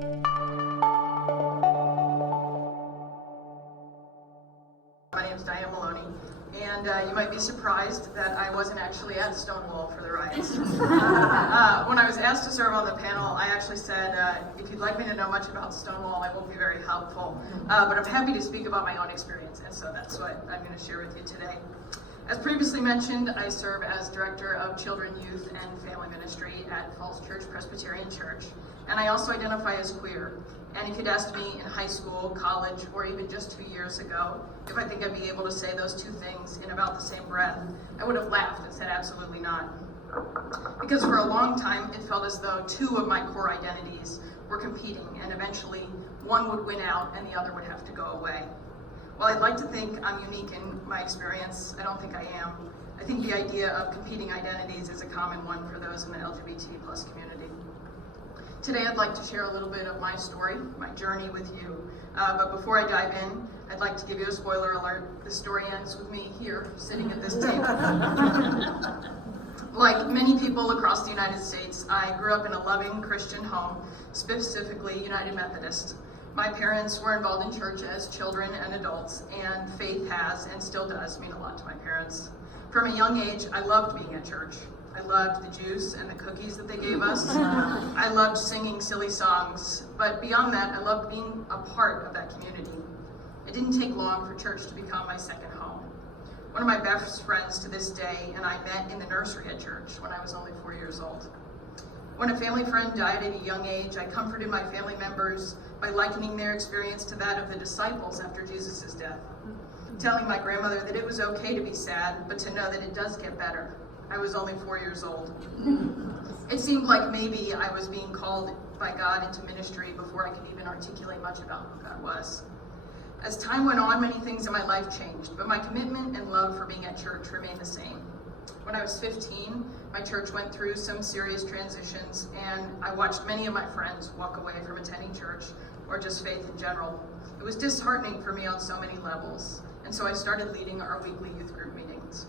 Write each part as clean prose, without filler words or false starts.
My name is Diane, and you might be surprised that I wasn't actually at Stonewall for the riots. When I was asked to serve on the panel, I actually said, if you'd like me to know much about Stonewall, I won't be very helpful, but I'm happy to speak about my own experience, and so that's what I'm going to share with you today. As previously mentioned, I serve as Director of Children, Youth, and Family Ministry at Falls Church Presbyterian Church, and I also identify as queer. And if you'd asked me in high school, college, or even just 2 years ago, if I think I'd be able to say those two things in about the same breath, I would have laughed and said absolutely not. Because for a long time, it felt as though two of my core identities were competing, and eventually one would win out and the other would have to go away. While I'd like to think I'm unique in my experience, I don't think I am. I think the idea of competing identities is a common one for those in the LGBT+ community. Today I'd like to share a little bit of my story, my journey with you. But before I dive in, I'd like to give you a spoiler alert. The story ends with me here, sitting at this table. Like many people across the United States, I grew up in a loving Christian home, specifically United Methodist. My parents were involved in church as children and adults, and faith has and still does mean a lot to my parents. From a young age, I loved being at church. I loved the juice and the cookies that they gave us. I loved singing silly songs, but beyond that, I loved being a part of that community. It didn't take long for church to become my second home. One of my best friends to this day and I met in the nursery at church when I was only 4 years old. When a family friend died at a young age, I comforted my family members by likening their experience to that of the disciples after Jesus' death, telling my grandmother that it was okay to be sad, but to know that it does get better. I was only 4 years old. It seemed like maybe I was being called by God into ministry before I could even articulate much about who God was. As time went on, many things in my life changed, but my commitment and love for being at church remained the same. When I was 15, my church went through some serious transitions, and I watched many of my friends walk away from attending church or just faith in general. It was disheartening for me on so many levels, and so I started leading our weekly youth group meetings.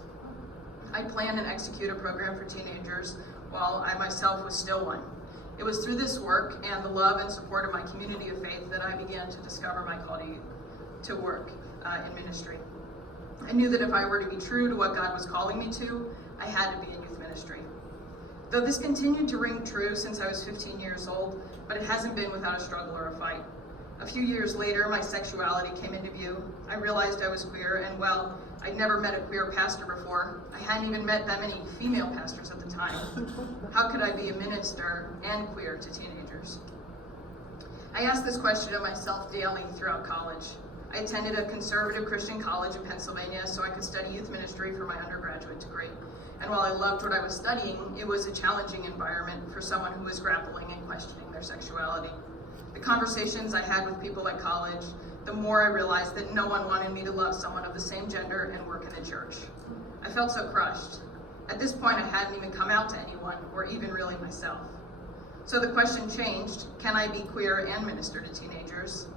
I planned and executed a program for teenagers while I myself was still one. It was through this work and the love and support of my community of faith that I began to discover my call to work in ministry. I knew that if I were to be true to what God was calling me to, I had to be in youth ministry. Though this continued to ring true since I was 15 years old, but it hasn't been without a struggle or a fight. A few years later, my sexuality came into view. I realized I was queer, and while I'd never met a queer pastor before, I hadn't even met that many female pastors at the time. How could I be a minister and queer to teenagers? I asked this question of myself daily throughout college. I attended a conservative Christian college in Pennsylvania so I could study youth ministry for my undergraduate degree. And while I loved what I was studying, it was a challenging environment for someone who was grappling and questioning their sexuality. The conversations I had with people at college, the more I realized that no one wanted me to love someone of the same gender and work in the church. I felt so crushed. At this point, I hadn't even come out to anyone, or even really myself. So the question changed, can I be queer and minister to teenagers?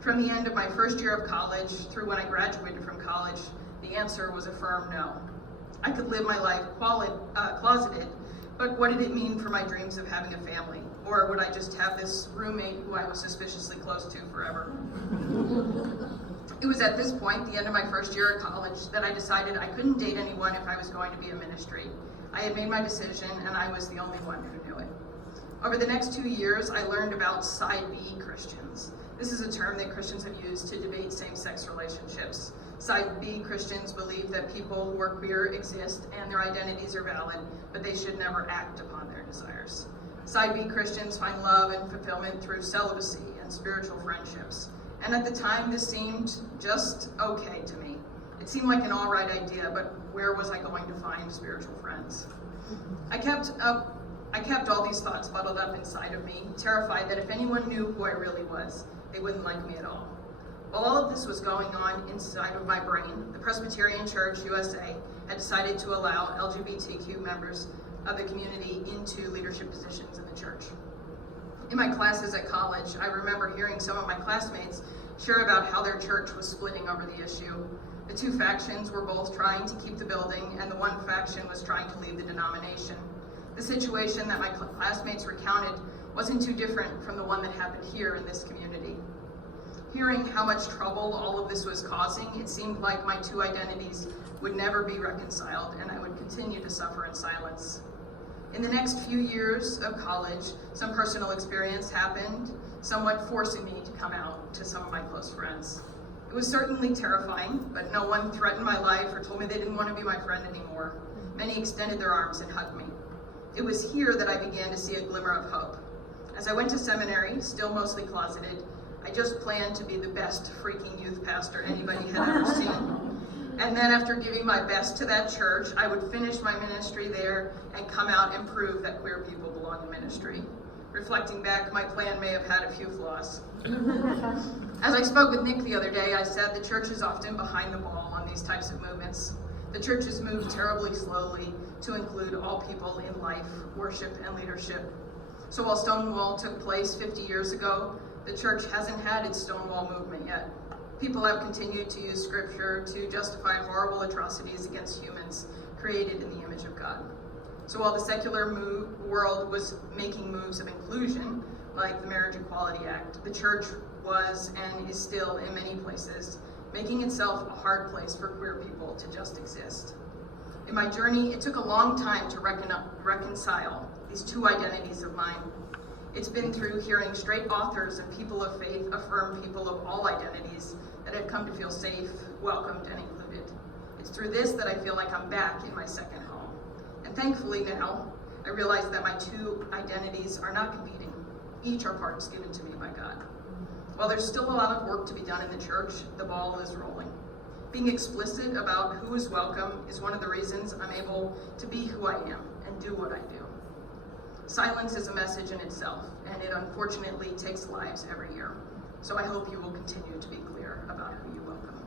From the end of my first year of college through when I graduated from college, the answer was a firm no. I could live my life closeted, but what did it mean for my dreams of having a family? Or would I just have this roommate who I was suspiciously close to forever? It was at this point, the end of my first year of college, that I decided I couldn't date anyone if I was going to be in ministry. I had made my decision, and I was the only one who knew it. Over the next 2 years, I learned about Side B Christians. This is a term that Christians have used to debate same-sex relationships. Side B Christians believe that people who are queer exist and their identities are valid, but they should never act upon their desires. Side B Christians find love and fulfillment through celibacy and spiritual friendships. And at the time, this seemed just okay to me. It seemed like an all right idea, but where was I going to find spiritual friends? I kept all these thoughts bottled up inside of me, terrified that if anyone knew who I really was, they wouldn't like me at all. While all of this was going on inside of my brain, the Presbyterian Church USA had decided to allow LGBTQ members of the community into leadership positions in the church. In my classes at college, I remember hearing some of my classmates share about how their church was splitting over the issue. The two factions were both trying to keep the building, and the one faction was trying to leave the denomination. The situation that my classmates recounted wasn't too different from the one that happened here in this community. Hearing how much trouble all of this was causing, it seemed like my two identities would never be reconciled and I would continue to suffer in silence. In the next few years of college, some personal experience happened, somewhat forcing me to come out to some of my close friends. It was certainly terrifying, but no one threatened my life or told me they didn't want to be my friend anymore. Many extended their arms and hugged me. It was here that I began to see a glimmer of hope. As I went to seminary, still mostly closeted, I just planned to be the best freaking youth pastor anybody had ever seen. And then after giving my best to that church, I would finish my ministry there and come out and prove that queer people belong in ministry. Reflecting back, my plan may have had a few flaws. As I spoke with Nick the other day, I said the church is often behind the ball on these types of movements. The church has moved terribly slowly to include all people in life, worship, and leadership. So while Stonewall took place 50 years ago, the church hasn't had its Stonewall movement yet. People have continued to use scripture to justify horrible atrocities against humans created in the image of God. So while the secular world was making moves of inclusion, like the Marriage Equality Act, the church was and is still in many places making itself a hard place for queer people to just exist. In my journey, it took a long time to reconcile these two identities of mine. It's been through hearing straight authors and people of faith affirm people of all identities that have come to feel safe, welcomed, and included. It's through this that I feel like I'm back in my second home. And thankfully now, I realize that my two identities are not competing. Each are parts given to me by God. While there's still a lot of work to be done in the church, the ball is rolling. Being explicit about who is welcome is one of the reasons I'm able to be who I am and do what I do. Silence is a message in itself, and it unfortunately takes lives every year. So I hope you will continue to be clear about who you welcome.